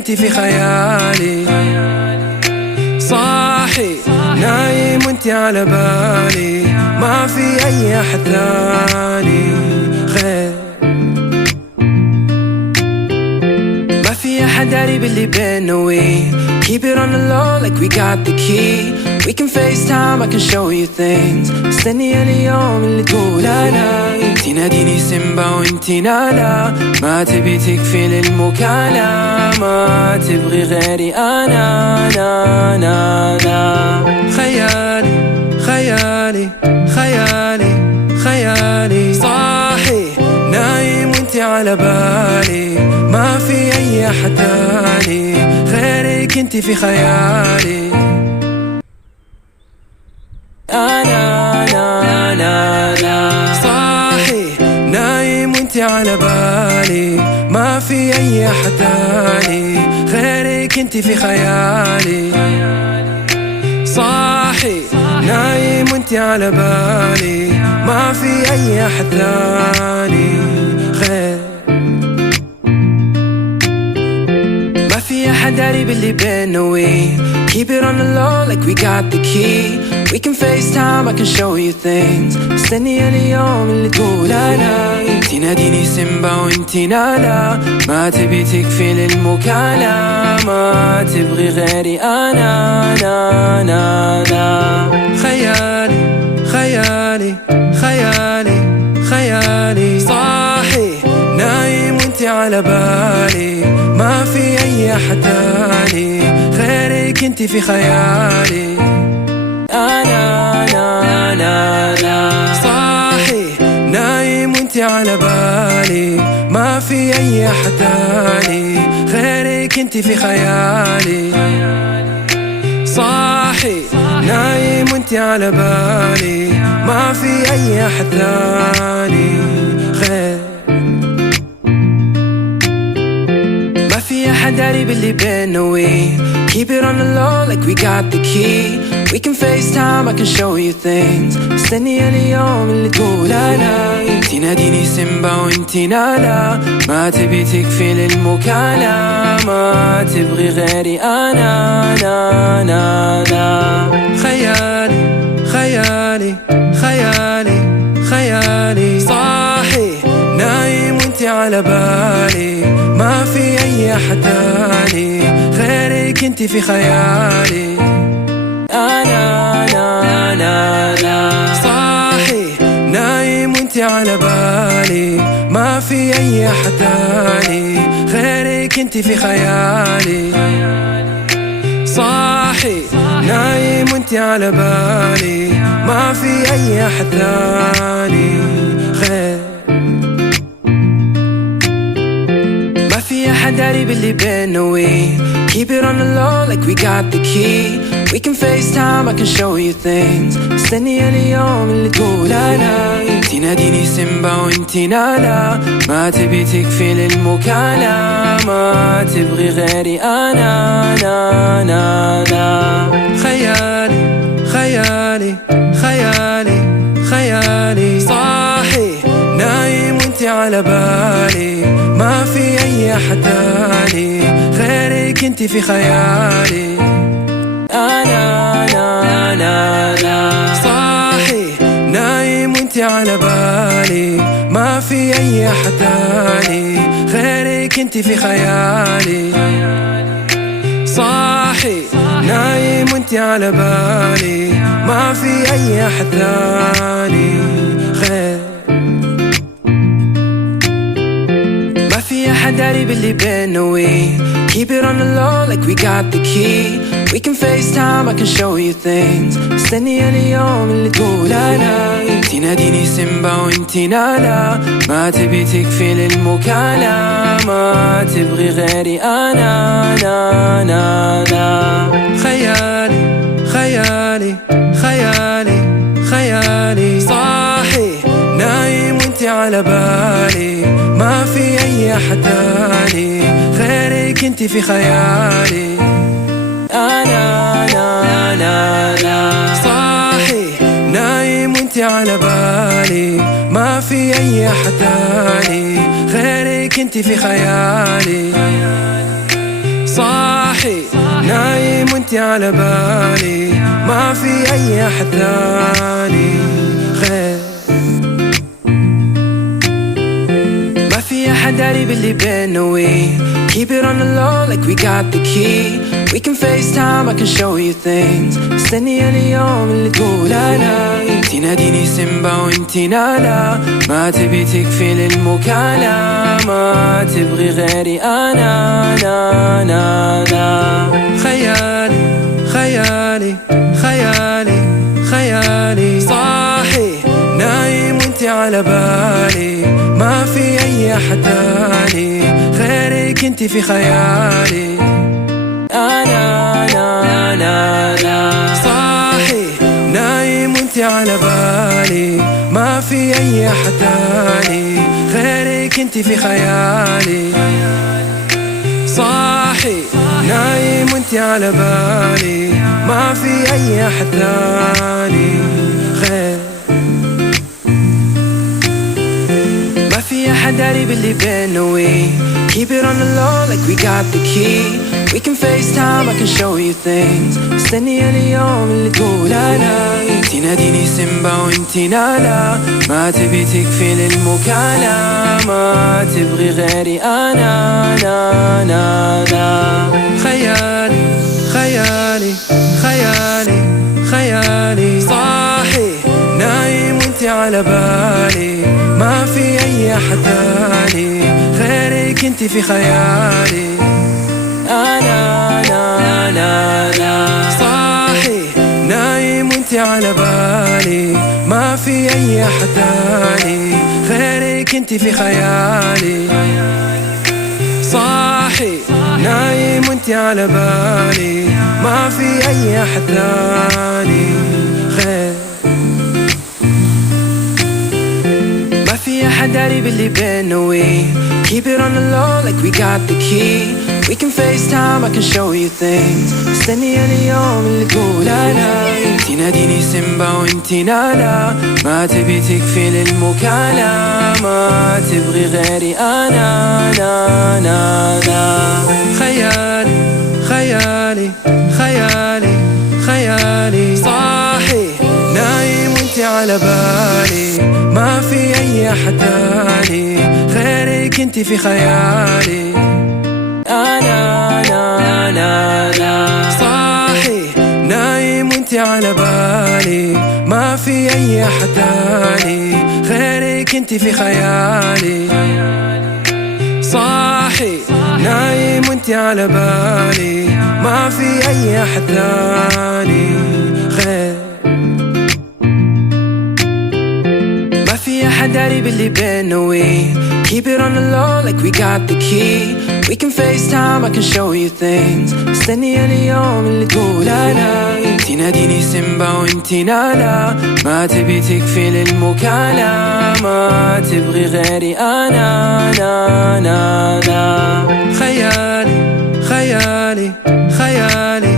انتي في خيالي. صاحي نايم وانتي على بالي، ما في اي احد ثاني غير، ما في احد داري باللي بينا. We keep it on the low like we got the key. We can FaceTime, I can show you things. مستني اليوم اللي تقول انا، تناديني سيمبا وانتي نالا، ما تبي تكفي للمكالمة، ما تبغي غيري انا لا لا لا. خيالي خيالي خيالي خيالي، صاحي نايم وانتي على بالي، ما في اي احد تاني غيرك انتي في خيالي. أنا لا لا لا، صاحي نايم وانتي على بالي، ما في أي أحد تاني غيرك انتي في خيالي. صاحي نايم وانتي على بالي، ما في أي أحد تاني غير، ما في أحد داري باللي بينا. We keep it on the low like we got the key. We can FaceTime, I can show you things. مستني اليوم اللي تقول أنا، تناديني سيمبا وانتي نالا، ما تبي تكفي للمكالمة، ما تبغي غيري أنا لا لا لا. خيالي خيالي خيالي خيالي، صاحي نايم وانتي على بالي، ما في أي أحد تاني غيرك انتي في خيالي. أنا لا لا لا، صاحي نايم وانتي على بالي، ما في أي أحد تاني غيرك انتي في خيالي. صاحي نايم وانتي على بالي، ما في أي أحد تاني غير، ما في أحد داري باللي بينا. We keep it on the low like we got the key. We can FaceTime, I can show you things. مستني اليوم اللي تقول أنا، تناديني سيمبا وانتي نالا، ما تبي تكفي للمكالمة، ما تبغي غيري أنا لا لا لا. خيالي خيالي خيالي خيالي، صاحي نايم وانتي على بالي، ما في أي أحد تاني غيرك انتي في خيالي. أنا لا لا لا، صاحي نايم وانتي على بالي، ما في أي أحد تاني غيرك انتي في خيالي. صاحي نايم وانتي على بالي، ما في أي أحد تاني غير، ما في أحد داري باللي بينا. We keep it on the low like we got the key. We can FaceTime, I can show you things. مستني اليوم اللي تقول أنا، تناديني سيمبا وانتي نالا، ما تبي تكفي للمكالمة، ما تبغي غيري أنا لا لا لا. خيالي خيالي خيالي خيالي، صاحي نايم وانتي على بالي، ما في أي أحد تاني غيرك انتي في خيالي. أنا لا لا لا، صاحي نايم وانتي على بالي، ما في أي أحد تاني غيرك انتي في خيالي. صاحي نايم وانتي على بالي، ما في أي أحد تاني غير، ما في أحد داري باللي بينا. We keep it on the low like we got the key. We can FaceTime, I can show you things. مستني اليوم اللي تقول أنا، تناديني سيمبا وانتي نالا، ما تبي تكفي للمكالمة، ما تبغي غيري أنا لا لا لا. خيالي خيالي خيالي خيالي، صاحي نايم وانتي على بالي، ما في أي أحد تاني غيرك انتي في خيالي. أنا لا لا لا، صاحي نايم وانتي على بالي، ما في أي أحد تاني غيرك انتي في خيالي. وانتي على بالي، ما في أي أحد ثاني غير. ما في أحد داري باللي بينا we keep it on the low like we got the key. We can FaceTime, I can show you things. استني اليوم اللي تقول أنا تناديني سيمبا وانتي نالا، ما تبي تكفي للمكالمة، ما تبغي غيري أنا خيالي خيالي خيالي خيالي، صاحي نايم وانتي على بالي، ما في أي أحد تاني غيرك انتي في خيالي. أنا صاحي نايم وانتي على بالي، ما في أي أحد تاني غيرك انتي في خيالي. صاحي نايم وانتي على بالي، ما في أي أحد تاني غير. ما في أحد داري باللي بينا we keep it on the low like we got the key. We can FaceTime, I can show you things. استني اليوم اللي تقول أنا تناديني سيمبا وانتي نالا، ما تبي تكفي للمكالمة، ما تبغي غيري أنا خيالي خيالي خيالي خيالي، صاحي نايم وانتي على بالي، ما في أي أحد تاني غيرك انتي في خيالي. أنا صاحي نايم وانتي على بالي، ما في أي أحد تاني غيرك انتي في خيالي. صاحي نايم وانتي على بالي، ما في أي أحد تاني غير. ما في أحد داري باللي بينا we keep it on the low like we got the key. We can FaceTime, I can show you things. استني اليوم اللي تقول أنا تناديني سيمبا وانتي نالا، ما تبي تكفي للمكالمة، ما تبغي غيري أنا خيالي خيالي خيالي خيالي، صاحي نايم وانتي على بالي، ما في أي أحد تاني غيرك انتي في خيالي. أنا صاحي نايم وانتي على بالي، ما في أي أحد تاني غيرك انتي في خيالي. صاحي نايم وانتي على بالي، ما في أي أحد تاني غير. ما في أحد داري باللي بينا we keep it on the low like we got the key. We can FaceTime, I can show you things. استني اليوم اللي تقول أنا تناديني سيمبا وانتي نالا، ما تبي تكفي للمكالمة، ما تبغي غيري أنا خيالي خيالي خيالي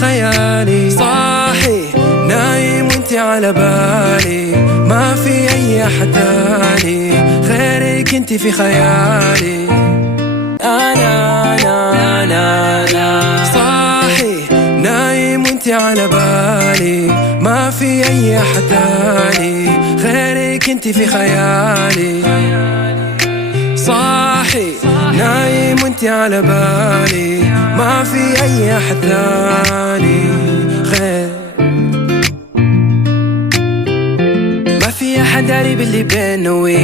خيالي، صاحي نايم وانتي على بالي، ما في أي أحد تاني غيرك انتي في خيالي. أنا صاحي نايم وانتي على بالي، ما في أي أحد تاني غيرك انتي في خيالي. صاحي نايم وانتي على بالي، ما في أي أحد تاني غير. ما في أحد داري باللي بينا we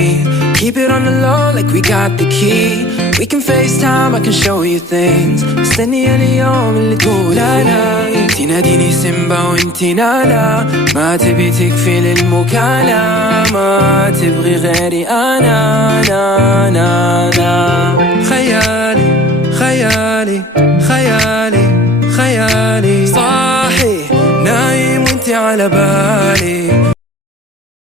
keep it on the low like we got the key. We can FaceTime, I can show you things. استني اليوم اللي تقول أنا تناديني سيمبا وانتي نالا، ما تبي تكفي للمكالمة، ما تبغي غيري أنا خيالي خيالي خيالي خيالي، صاحي نايم وانتي على بالي،